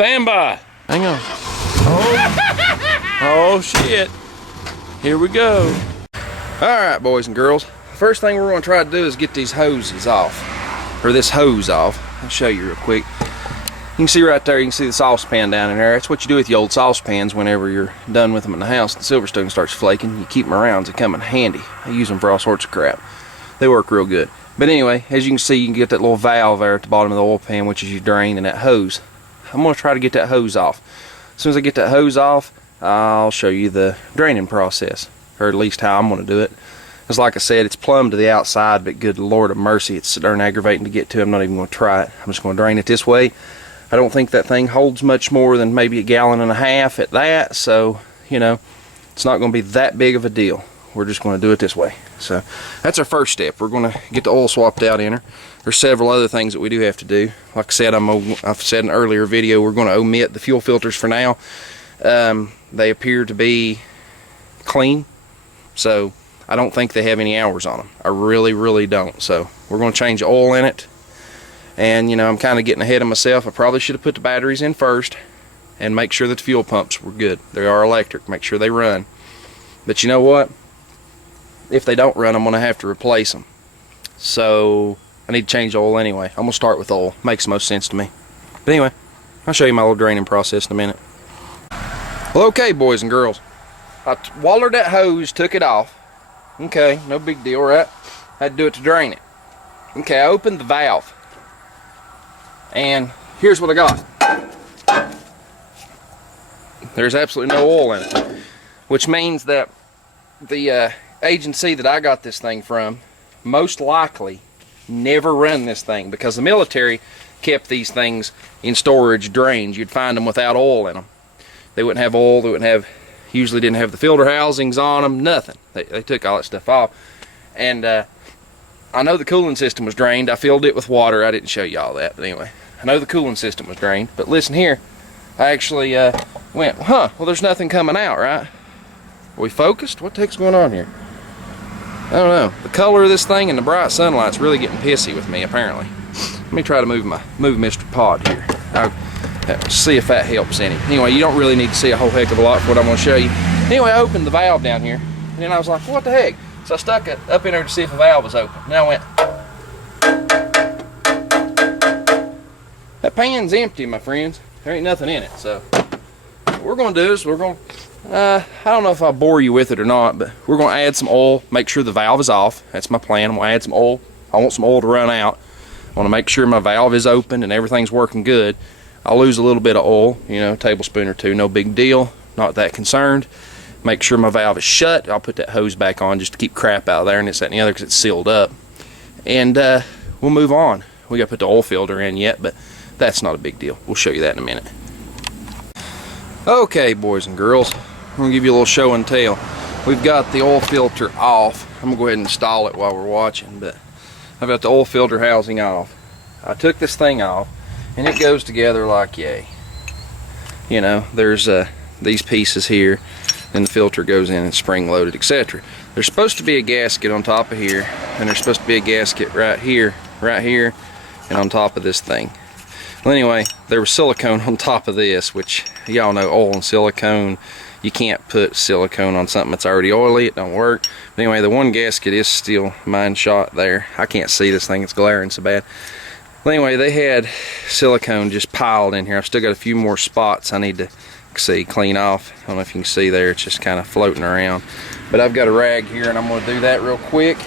Stand by. Hang on. Oh shit. Here we go. Alright, boys and girls. First thing we're going to try to do is get these hoses off. Or this hose off. I'll show you real quick. You can see right there, you can see the saucepan down in there. That's what you do with your old saucepans whenever you're done with them in the house. The Silverstone starts flaking. You keep them around. They come in handy. I use them for all sorts of crap. They work real good. But anyway, as you can see, you can get that little valve there at the bottom of the oil pan, which is your drain, and that hose. I'm going to try to get that hose off. As soon as I get that hose off, I'll show you the draining process, or at least how I'm going to do it. Because like I said, it's plumb to the outside, but good Lord of mercy, it's darn aggravating to get to. I'm not even going to try it. I'm just going to drain it this way. I don't think that thing holds much more than maybe 1.5 gallons at that, so, you know, it's not going to be that big of a deal. We're just going to do it this way. So that's our first step. We're going to get the oil swapped out in her. There's several other things that we do have to do. Like I said, I've said in an earlier video, we're going to omit the fuel filters for now. They appear to be clean, so I don't think they have any hours on them. I really don't. So we're going to change the oil in it. And you know, I'm kind of getting ahead of myself. I probably should have put the batteries in first and make sure that the fuel pumps were good. They are electric. Make sure they run. But you know what? If they don't run, I'm going to have to replace them. So I need to change oil anyway. I'm going to start with oil. Makes the most sense to me. But anyway, I'll show you my little draining process in a minute. Well, okay, boys and girls. I wallered that hose, took it off. Okay, no big deal, right? Had to do it to drain it. Okay, I opened the valve. And here's what I got. There's absolutely no oil in it. Which means that the agency that I got this thing from most likely never run this thing, because the military kept these things in storage drains. You'd find them without oil in them. They wouldn't have oil. They wouldn't have, usually didn't have the filter housings on them, nothing. They took all that stuff off. And I know the cooling system was drained. I filled it with water. I didn't show you all that, but anyway, I know the cooling system was drained. But listen here, I actually went, well, there's nothing coming out, right? Are we focused? What the heck's going on here? I don't know. The color of this thing and the bright sunlight's really getting pissy with me, apparently. Let me try to move Mr. Pod here. I'll see if that helps any. Anyway, you don't really need to see a whole heck of a lot for what I'm going to show you. Anyway, I opened the valve down here, and then I was like, what the heck? So I stuck it up in there to see if the valve was open. Now I went, that pan's empty, my friends. There ain't nothing in it. So what we're going to do is we're going to, I don't know if I'll bore you with it or not, but we're going to add some oil, make sure the valve is off. That's my plan. I'm going to add some oil. I want some oil to run out. I want to make sure my valve is open and everything's working good. I'll lose a little bit of oil, you know, a tablespoon or two, no big deal. Not that concerned. Make sure my valve is shut. I'll put that hose back on just to keep crap out of there and this, that, and the other, because it's sealed up. And we'll move on. We got to put the oil filter in yet, but that's not a big deal. We'll show you that in a minute. Okay, boys and girls, I'm going to give you a little show and tell. We've got the oil filter off. I'm going to go ahead and install it while we're watching, but I've got the oil filter housing off. I took this thing off, and it goes together like yay. You know, there's these pieces here, and the filter goes in and spring loaded, etc. There's supposed to be a gasket on top of here, and there's supposed to be a gasket right here, and on top of this thing. Well, anyway, there was silicone on top of this, which y'all know oil and silicone. You can't put silicone on something that's already oily. It don't work. But anyway, the one gasket is still mine shot there. I can't see this thing. It's glaring so bad. Well, anyway, they had silicone just piled in here. I've still got a few more spots I need to clean off. I don't know if you can see there. It's just kind of floating around. But I've got a rag here, and I'm going to do that real quick.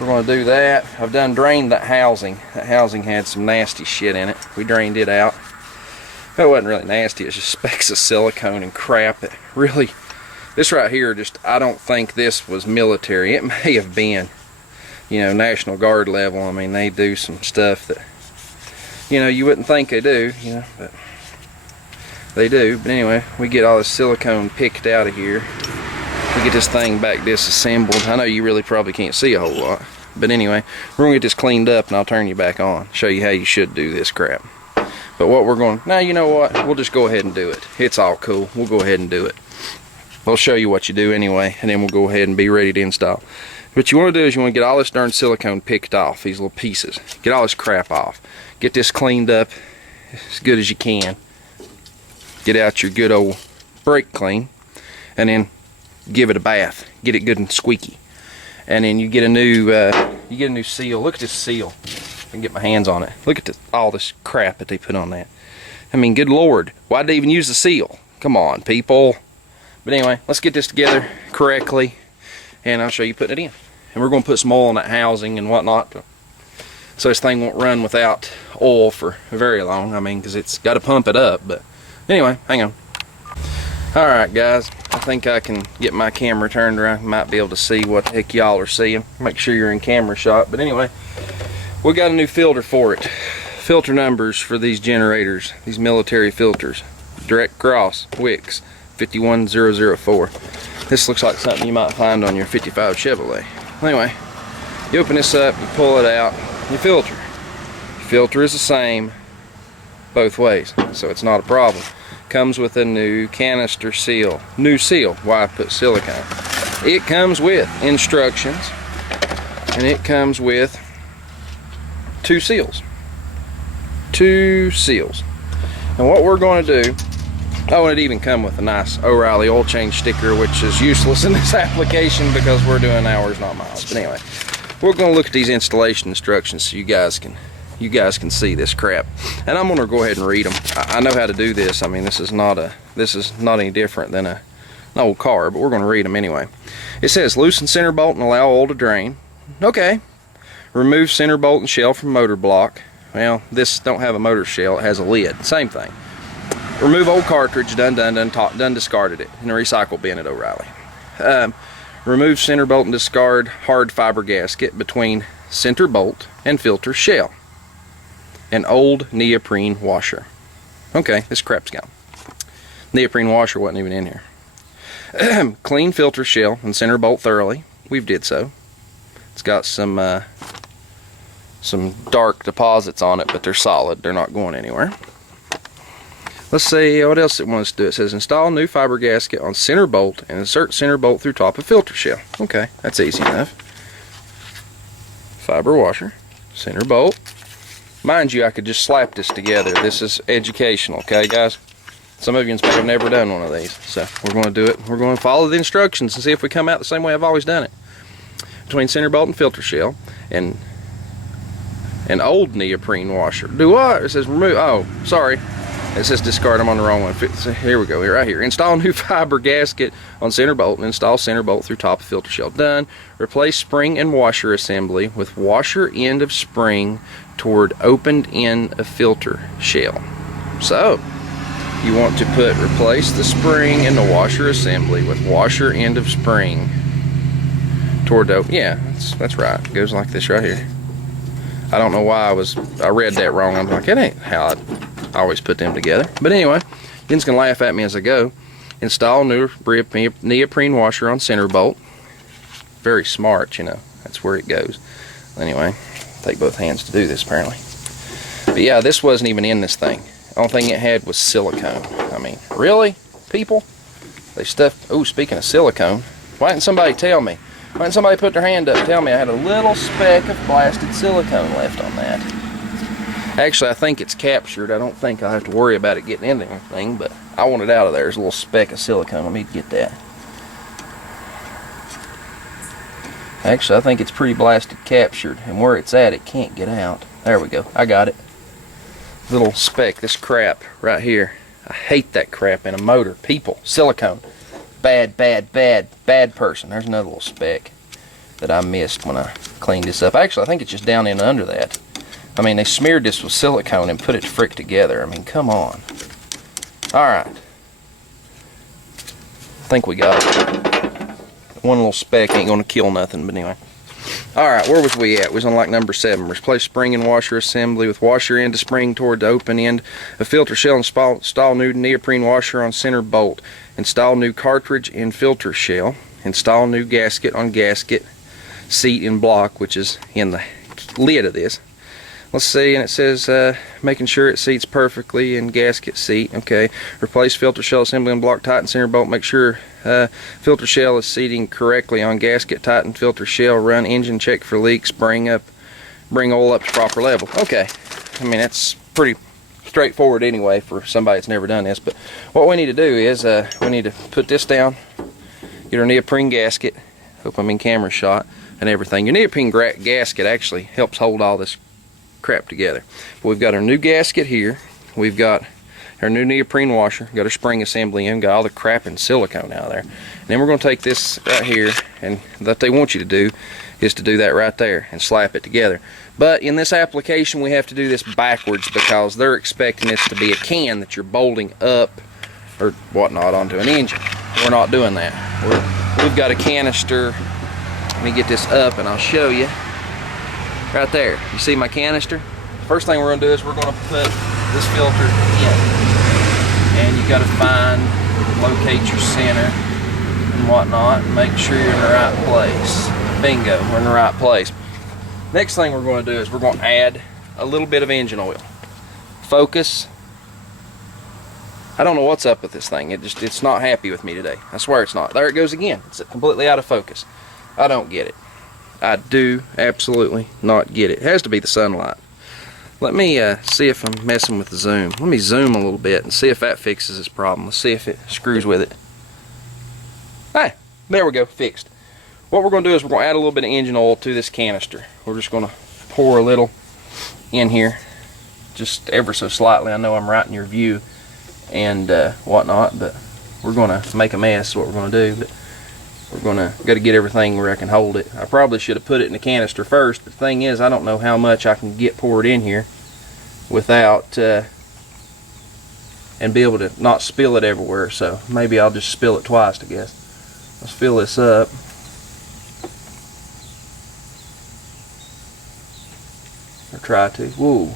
We're going to do that. I've done drained that housing. That housing had some nasty shit in it. We drained it out. It wasn't really nasty. It was just specks of silicone and crap. It really, this right here, just, I don't think this was military. It may have been, you know, National Guard level. I mean, they do some stuff that, you know, you wouldn't think they do, you know, but they do. But anyway, we get all this silicone picked out of here. We get this thing back disassembled. I know you really probably can't see a whole lot, but anyway, we're gonna get this cleaned up and I'll turn you back on, show you how you should do this crap. But what we're going, now you know what, we'll just go ahead and do it. It's all cool. We'll go ahead and do it. We'll show you what you do anyway, and then we'll go ahead and be ready to install. What you want to do is you want to get all this darn silicone picked off, these little pieces. Get all this crap off. Get this cleaned up as good as you can. get out your good old brake clean, and then give it a bath. Get it good and squeaky. And then you get a new seal. Look at this seal. I can get my hands on it. Look at all this crap that they put on that. I mean, good Lord, why'd they even use the seal? Come on, people. But anyway, let's get this together correctly, and I'll show you putting it in. And we're going to put some oil in that housing and whatnot, so this thing won't run without oil for very long. I mean, because it's got to pump it up. But anyway, hang on. All right, guys. I think I can get my camera turned around. Might be able to see what the heck y'all are seeing. Make sure you're in camera shot. But anyway, we got a new filter for it. Filter numbers for these generators, these military filters. Direct cross, Wicks, 51004. This looks like something you might find on your 55 Chevrolet. Anyway, you open this up, you pull it out, you filter. Your filter is the same both ways, so it's not a problem. Comes with a new canister seal. New seal. Why I put silicone? It comes with instructions, and it comes with two seals. Two seals. And what we're going to do, oh, and it even comes with a nice O'Reilly oil change sticker, which is useless in this application because we're doing hours, not miles. But anyway, we're going to look at these installation instructions so you guys can see this crap. And I'm going to go ahead and read them. I know how to do this. I mean, this is not any different than an old car, but we're going to read them anyway. It says loosen center bolt and allow oil to drain. Okay. Remove center bolt and shell from motor block. Well, this don't have a motor shell, it has a lid. Same thing. Remove old cartridge, done discarded it in a recycle bin at O'Reilly. Remove center bolt and discard hard fiber gasket between center bolt and filter shell. An old neoprene washer. Okay, this crap's gone. Neoprene washer wasn't even in here. Clean filter shell and center bolt thoroughly. We've did so. It's got some dark deposits on it, but they're solid. They're not going anywhere. Let's see what else it wants to do. It says install new fiber gasket on center bolt and insert center bolt through top of filter shell. Okay, that's easy enough. Fiber washer, center bolt. Mind you, I could just slap this together. This is educational, okay, guys? Some of you may have never done one of these, so we're going to do it. We're going to follow the instructions and see if we come out the same way I've always done it. Between center bolt and filter shell, and an old neoprene washer. Do what? It says remove. Oh, sorry. It says discard. I'm on the wrong one. Here we go. Right here. Install new fiber gasket on center bolt and install center bolt through top of filter shell. Done. Replace spring and washer assembly with washer end of spring toward opened end of filter shell. So, you want to replace the spring and the washer assembly with washer end of spring toward the open. Yeah, that's right. It goes like this right here. I don't know why I read that wrong. I'm like, it ain't how I always put them together. But anyway, Yen's gonna laugh at me as I go. Install new neoprene washer on center bolt. Very smart, you know. That's where it goes. Anyway, take both hands to do this apparently. But yeah, this wasn't even in this thing. The only thing it had was silicone. I mean, really, people? They stuffed. Oh, speaking of silicone, why didn't somebody tell me? Why didn't somebody put their hand up and tell me I had a little speck of blasted silicone left on that? Actually, I think it's captured. I don't think I'll have to worry about it getting into anything, but I want it out of there. There's a little speck of silicone. Let me get that. Actually, I think it's pretty blasted captured, and where it's at, it can't get out. There we go. I got it. Little speck, this crap right here. I hate that crap in a motor. People, silicone. Bad, bad, bad, bad person. There's another little speck that I missed when I cleaned this up. Actually, I think it's just down in under that. I mean, they smeared this with silicone and put it frick together. I mean, come on. Alright. I think we got it. One little speck ain't gonna kill nothing, but anyway. Alright, where was we at? We was on like number 7. Replace spring and washer assembly with washer end to spring toward the open end. A filter shell. Install new neoprene washer on center bolt. Install new cartridge and filter shell. Install new gasket on gasket seat and block, which is in the lid of this. Let's see, and it says making sure it seats perfectly in gasket seat. Okay. Replace filter shell assembly and block, tighten center bolt. Make sure filter shell is seating correctly on gasket, tighten filter shell, run engine check for leaks, bring oil up to proper level. Okay. I mean, that's pretty straightforward anyway for somebody that's never done this. But what we need to do is we need to put this down, get our neoprene gasket. Hope I'm in camera shot and everything. Your neoprene gasket actually helps hold all this crap together. But we've got our new gasket here. We've got our new neoprene washer, got our spring assembly in, got all the crap and silicone out there. And then we're going to take this right here, and what they want you to do is to do that right there and slap it together. But in this application we have to do this backwards because they're expecting this to be a can that you're bolting up or whatnot onto an engine. We're not doing that. We've got a canister. Let me get this up and I'll show you. Right there, you see my canister? First thing we're going to do is we're going to put this filter in. And you got to locate your center and whatnot, and make sure you're in the right place. Bingo, we're in the right place. Next thing we're going to do is we're going to add a little bit of engine oil. Focus. I don't know what's up with this thing. It's not happy with me today. I swear it's not. There it goes again. It's completely out of focus. I don't get it. I do absolutely not get it. It has to be the sunlight. Let me see if I'm messing with the zoom. Let me zoom a little bit and see if that fixes this problem. Let's see if it screws with it. Hey, there we go, fixed. What we're going to do is we're going to add a little bit of engine oil to this canister. We're just going to pour a little in here, just ever so slightly. I know I'm right in your view and whatnot, but we're going to make a mess is what we're going to do. But we're got to get everything where I can hold it. I probably should have put it in the canister first, but the thing is I don't know how much I can get poured in here without and be able to not spill it everywhere. So maybe I'll just spill it twice, I guess. Let's fill this up. Or try to. Whoa.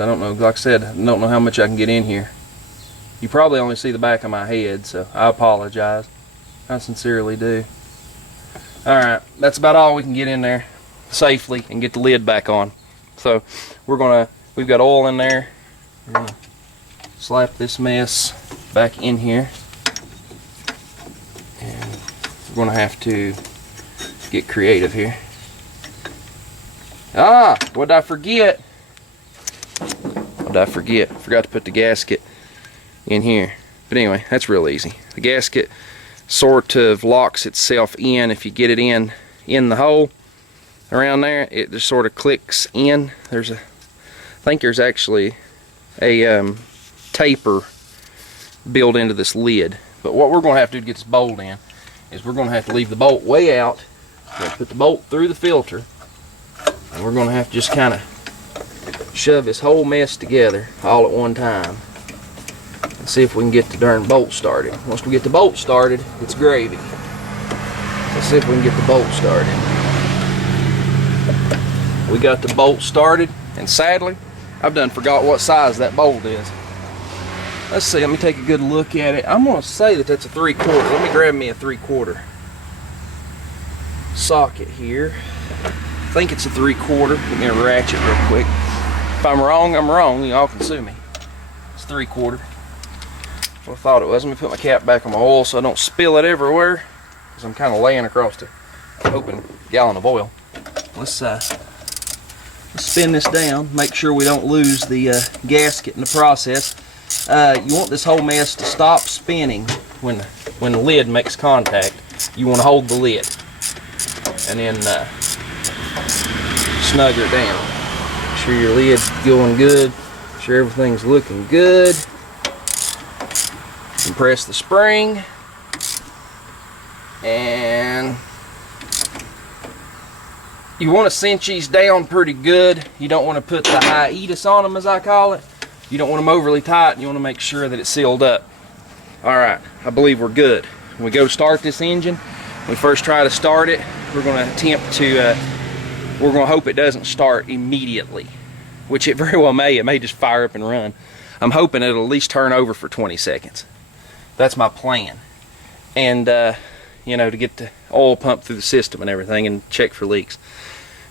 I don't know, like I said, I don't know how much I can get in here. You probably only see the back of my head, so I apologize. I sincerely do. Alright, that's about all we can get in there safely and get the lid back on. So we've got oil in there. We're gonna slap this mess back in here. And we're gonna have to get creative here. Ah, what did I forget? What did I forget? I forgot to put the gasket in here. But anyway, that's real easy. The gasket sort of locks itself in. If you get it in the hole around there, it just sort of clicks in. I think there's actually a taper built into this lid. But what we're going to have to do to get this bolt in is we're going to have to leave the bolt way out. We're going to put the bolt through the filter, and we're going to have to just kind of shove this whole mess together all at one time. And see if we can get the darn bolt started. Once we get the bolt started, it's gravy. Let's see if we can get the bolt started. We got the bolt started, and sadly, I've done forgot what size that bolt is. Let's see, let me take a good look at it. I'm gonna say that that's a 3/4. Let me grab me a 3/4 socket here. I think it's a 3/4. Let me ratchet real quick. If I'm wrong, I'm wrong. Y'all can sue me. It's 3/4. Well, I thought it was. Let me put my cap back on my oil so I don't spill it everywhere, because I'm kind of laying across an open gallon of oil. Let's spin this down, make sure we don't lose the gasket in the process. You want this whole mess to stop spinning when the lid makes contact. You want to hold the lid and then snugger it down. Make sure your lid's going good. Make sure everything's looking good. Compress the spring, and you want to cinch these down pretty good. You don't want to put the hiatus on them, as I call it. You don't want them overly tight. You want to make sure that it's sealed up. Alright, I believe we're good. When we go start this engine, we first try to start it, we're going to attempt to, we're going to hope it doesn't start immediately, which it very well may. It may just fire up and run. I'm hoping it'll at least turn over for 20 seconds. That's my plan. And, you know, to get the oil pumped through the system and everything and check for leaks.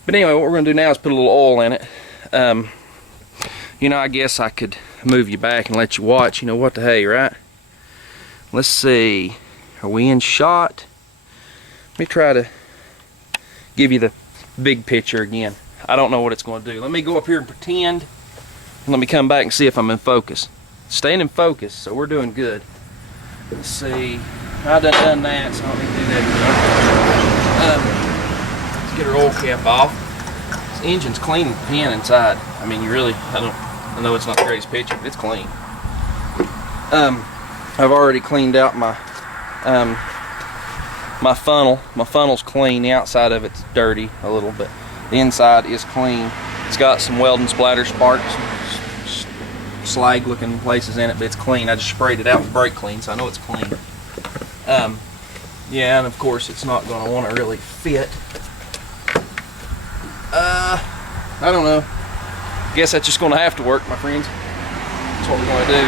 But anyway, what we're going to do now is put a little oil in it. You know, I guess I could move you back and let you watch. You know, what the hey, right? Let's see. Are we in shot? Let me try to give you the big picture again. I don't know what it's going to do. Let me go up here and pretend. Let me come back and see if I'm in focus. Staying in focus, so we're doing good. Let's see. I done that, so I don't need to do that. Let's get our oil cap off. This engine's clean with the pan inside. I mean, I know it's not the greatest picture, but it's clean. I've already cleaned out my my funnel. My funnel's clean. The outside of it's dirty a little bit. The inside is clean. It's got some welding splatter sparks, slag looking places in it, but it's clean. I just sprayed it out with brake clean, so I know it's clean. Yeah, and of course it's not going to want to really fit. I don't know. Guess that's just going to have to work, my friends. That's what we're going to do.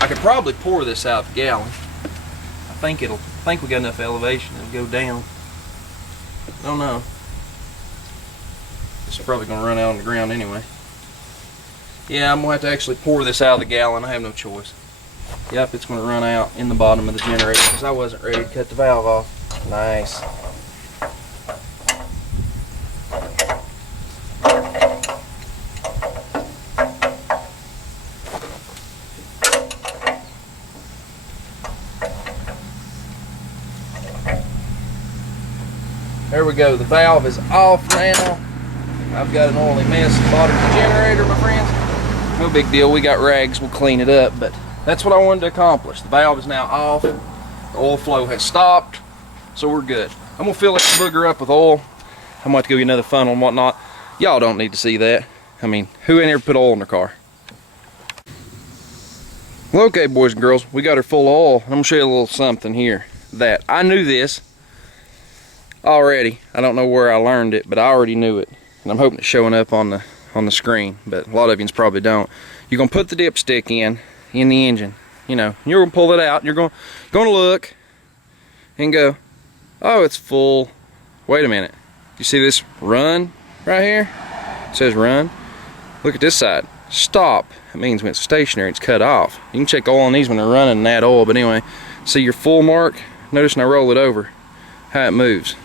I could probably pour this out of a gallon. I think we got enough elevation to go down. I don't know. This is probably going to run out on the ground anyway. Yeah, I'm going to have to actually pour this out of the gallon. I have no choice. Yep, it's going to run out in the bottom of the generator because I wasn't ready to cut the valve off. Nice. There we go. The valve is off now. I've got an oily mess at the bottom of the generator, my friends. No big deal. We got rags. We'll clean it up, but that's what I wanted to accomplish. The valve is now off. The oil flow has stopped, so we're good. I'm going to fill this booger up with oil. I'm going to have to go get another funnel and whatnot. Y'all don't need to see that. I mean, who in here put oil in their car? Well, okay, boys and girls, we got her full of oil. I'm going to show you a little something here that I knew this already. I don't know where I learned it, but I already knew it. And I'm hoping it's showing up on the screen, but a lot of you probably don't. You're going to put the dipstick in the engine, you know, you're going to pull it out, and you're going to look and go, oh, it's full. Wait a minute. You see this run right here? It says run. Look at this side. Stop. It means when it's stationary, it's cut off. You can check oil on these when they're running and add oil, but anyway, see your full mark? Notice when I roll it over, how it moves.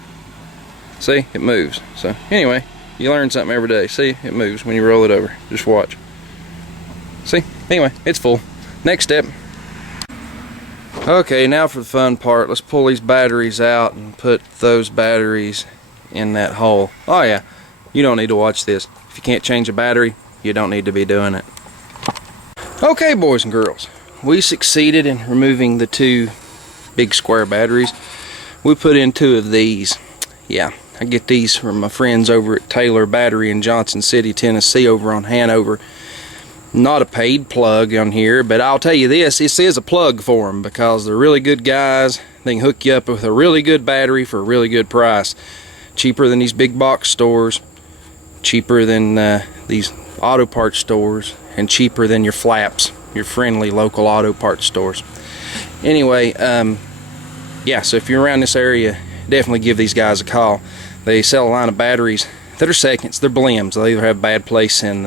See, it moves. So anyway, you learn something every day. See, it moves when you roll it over. Just watch. See? Anyway, it's full. Next step. Okay, now for the fun part. Let's pull these batteries out and put those batteries in that hole. Oh yeah, you don't need to watch this. If you can't change a battery, you don't need to be doing it. Okay, boys and girls, we succeeded in removing the two big square batteries. We put in two of these. Yeah, I get these from my friends over at Taylor Battery in Johnson City, Tennessee, over on Hanover. Not a paid plug on here, but I'll tell you this, this is a plug for them because they're really good guys. They can hook you up with a really good battery for a really good price. Cheaper than these big box stores, cheaper than these auto parts stores, and cheaper than your flaps, your friendly local auto parts stores. Anyway, yeah, so if you're around this area, definitely give these guys a call. They sell a line of batteries that are seconds. They're blims. They either have a bad place in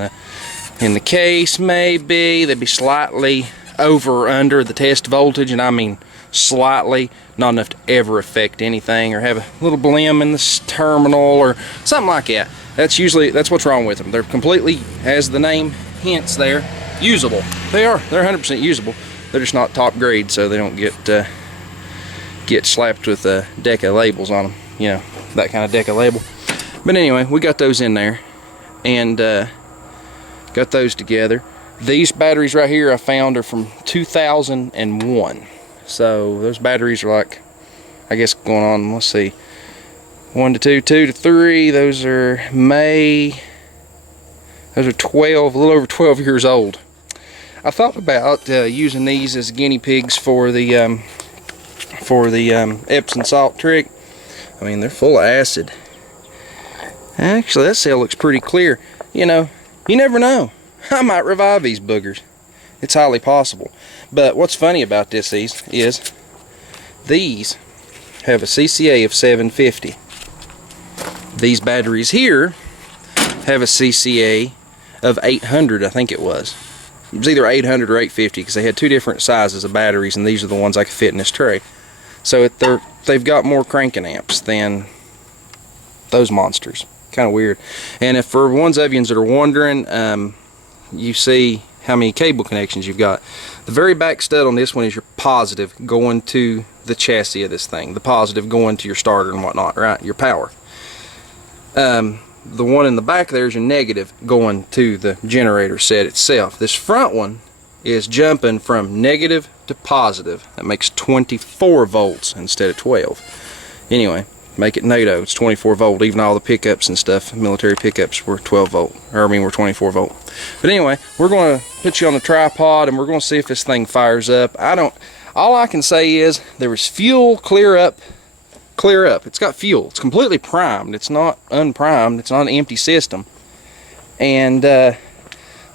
the case, maybe they'd be slightly over or under the test voltage, and I mean slightly, not enough to ever affect anything, or have a little blim in this terminal or something like that. That's what's wrong with them. They're completely, as the name hints there, usable. They're 100% usable. They're just not top grade, so they don't get slapped with a deck of labels on them, you know, that kind of deck of label. But anyway, we got those in there and got those together. These batteries right here I found are from 2001, so those batteries are like, I guess going on, let's see, 1 to 2, 2 to 3. Those are 12, a little over 12 years old. I thought about using these as guinea pigs for the Epsom salt trick. I mean, they're full of acid. Actually, that cell looks pretty clear. You know, you never know. I might revive these boogers. It's highly possible. But what's funny about this is these have a CCA of 750. These batteries here have a CCA of 800, I think it was. It was either 800 or 850 because they had two different sizes of batteries, and these are the ones I could fit in this tray. So they've got more cranking amps than those monsters. kind of weird. And if for ones of you that are wondering, you see how many cable connections you've got. The very back stud on this one is your positive going to the chassis of this thing. The positive going to your starter and whatnot, right? Your power. The one in the back there is your negative going to the generator set itself. This front one is jumping from negative to positive. That makes 24 volts instead of 12. Anyway, make it NATO. It's 24 volt. Even all the pickups and stuff, military pickups, were 12 volt. Or I mean, were 24 volt. But anyway, we're going to put you on the tripod and we're going to see if this thing fires up. All I can say is there was fuel. Clear up. It's got fuel. It's completely primed. It's not unprimed. It's not an empty system. And the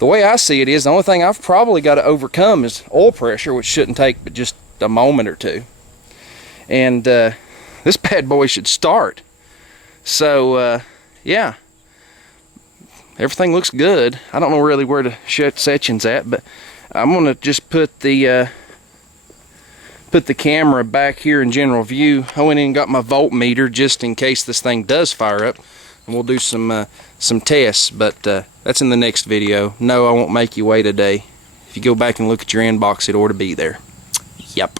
way I see it is the only thing I've probably got to overcome is oil pressure, which shouldn't take but just a moment or two. And this bad boy should start. So yeah, everything looks good. I don't know really where the section's at, but I'm gonna just put the camera back here in general view. I went in and got my voltmeter just in case this thing does fire up, and we'll do some tests, but that's in the next video. No, I won't make you wait a day. If you go back and look at your inbox, it ought to be there. Yep.